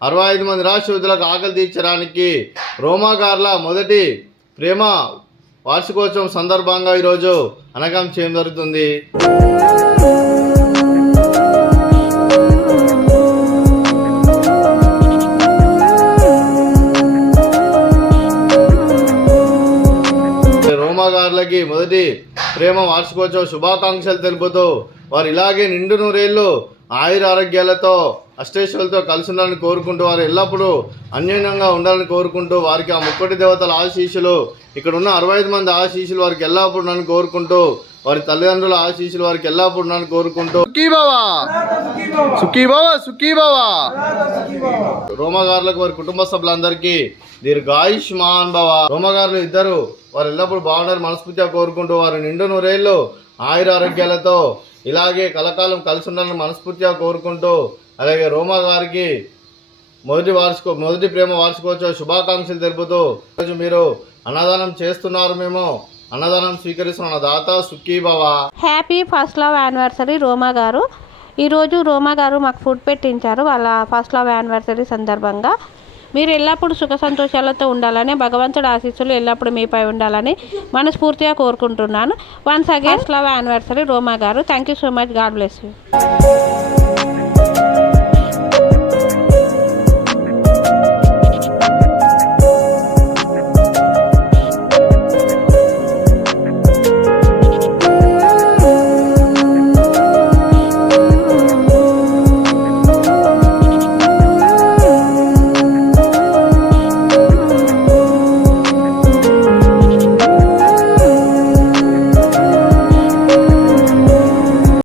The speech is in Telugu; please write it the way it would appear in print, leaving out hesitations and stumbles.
65 మంది నిరాశ్రితులకు ఆకలి తీర్చడానికి రోమా గార్ల మొదటి ప్రేమ వార్షికోత్సవం సందర్భంగా ఈరోజు అనగం చేయడం జరుగుతుంది. రోమా గార్లకి మొదటి ప్రేమ వార్షికోత్సవ శుభాకాంక్షలు తెలుపుతూ వారు ఇలాగే నిండు నూరేళ్ళు ఆయుర ఆరోగ్యాలతో అష్టేశ్వరులతో కలిసి ఉండాలని కోరుకుంటూ వారు ఎల్లప్పుడూ అన్యోన్యంగా ఉండాలని కోరుకుంటూ వారికి ఆ ముక్కోటి దేవతల ఆశీస్సులు ఇక్కడ ఉన్న 65 మంది ఆశీస్సులు వారికి ఎల్లప్పుడు నన్ను కోరుకుంటూ వారి తల్లిదండ్రుల ఆశీస్సులు వారికి ఎల్లప్పుడు నన్ను కోరుకుంటూ సుఖీ బావా రోమగారులకు వారి కుటుంబ సభ్యులందరికీ దీర్ఘాయుష్మాన్ భవ. రోమగారులు ఇద్దరు వారు ఎల్లప్పుడు బాగుండాలని మనస్ఫూర్తిగా కోరుకుంటూ వారు నిండు నూరేళ్ళు ఆయుర ఆరోగ్యాలతో ఇలాగే కలకాలం కలిసి ఉండాలని మనస్ఫూర్తిగా కోరుకుంటూ అలాగే రోమా గారికి మొదటి ప్రేమ వార్షికోత్సవ శుభాకాంక్షలు తెలుపుతూ ఈరోజు మీరు అన్నదానం చేస్తున్నారు, మేము అన్నదానం స్వీకరిస్తున్న దాత సుఖీ భవ. Happy first love anniversary Roma గారు. ఈరోజు రోమా గారు మాకు ఫుడ్ పెట్టించారు వాళ్ళ ఫస్ట్ లవ్ యానివర్సరీ సందర్భంగా. మీరు ఎల్లప్పుడూ సుఖ సంతోషాలతో ఉండాలని, భగవంతుడి ఆశీస్సులు ఎల్లప్పుడూ మీపై ఉండాలని మనస్ఫూర్తిగా కోరుకుంటున్నాను. Once again first love anniversary Roma garu. Thank you so much. God bless you.